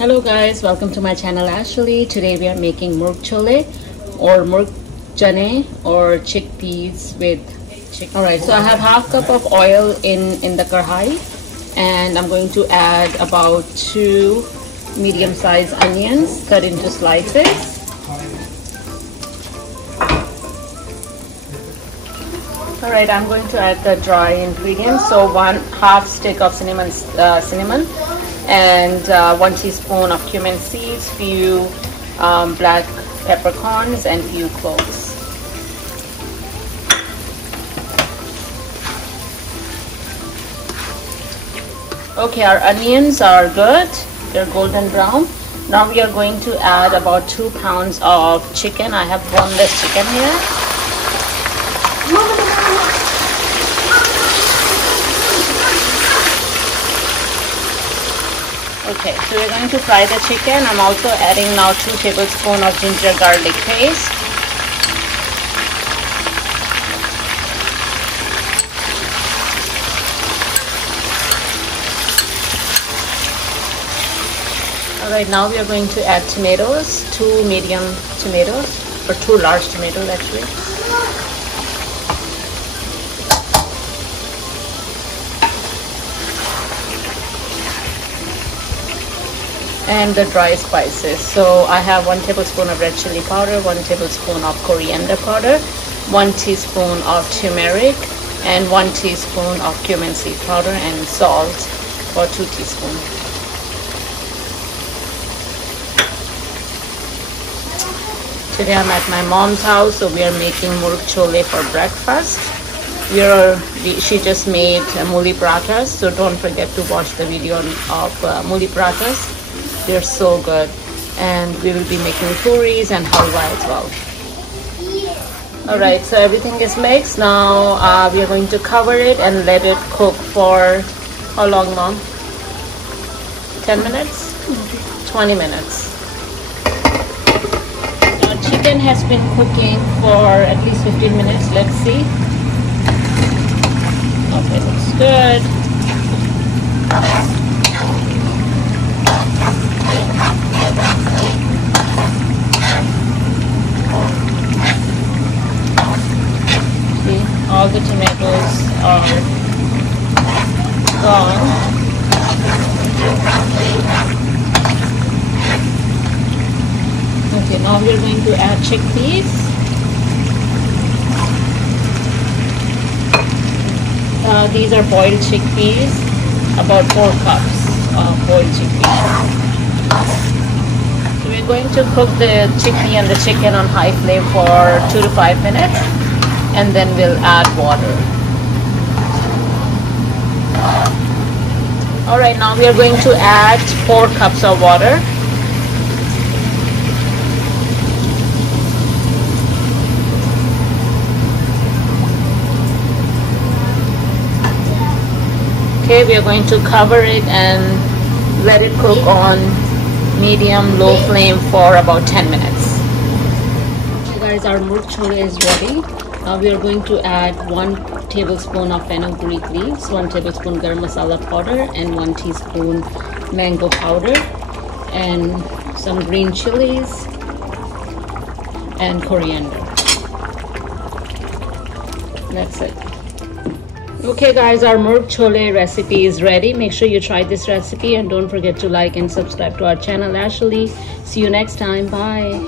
Hello guys, welcome to my channel Ashley. Today we are making murg choley or murg chane or chickpeas with chicken. Alright, so I have half cup of oil in the karhai, and I'm going to add about 2 medium-sized onions cut into slices. Alright, I'm going to add the dry ingredients. So 1/2 stick of cinnamon and 1 teaspoon of cumin seeds, few black peppercorns, and few cloves. Okay, our onions are good. They're golden brown. Now we are going to add about 2 pounds of chicken. I have boneless chicken here. Okay, so we're going to fry the chicken. I'm also adding now 2 tablespoons of ginger garlic paste. Alright, now we are going to add tomatoes, 2 medium tomatoes, or 2 large tomatoes actually. And the dry spices. So I have 1 tablespoon of red chili powder, 1 tablespoon of coriander powder, 1 teaspoon of turmeric, and 1 teaspoon of cumin seed powder, and salt for 2 teaspoons. Today I'm at my mom's house, so we are making murg choley for breakfast. She just made muli parathas, so don't forget to watch the video of muli parathas. They're so good, and we will be making puris and halwa as well. Alright, so everything is mixed. Now we are going to cover it and let it cook for how long, Mom? 10 minutes? 20 minutes. Now chicken has been cooking for at least 15 minutes. Let's see. Okay, looks good. See, all the tomatoes are gone. Okay, now we're going to add chickpeas. These are boiled chickpeas, about 4 cups of boiled chickpeas. So we're going to cook the chickpea and the chicken on high flame for 2 to 5 minutes, and then we'll add water. Alright, now we are going to add 4 cups of water. Okay, we are going to cover it and let it cook on medium-low flame for about 10 minutes. Okay guys, our murg choley is ready. Now we are going to add 1 tablespoon of fenugreek leaves, 1 tablespoon garam masala powder, and 1 teaspoon mango powder, and some green chillies and coriander. That's it. Okay guys, our murg choley recipe is ready. Make sure you try this recipe, and don't forget to like and subscribe to our channel Ashley. See you next time. Bye.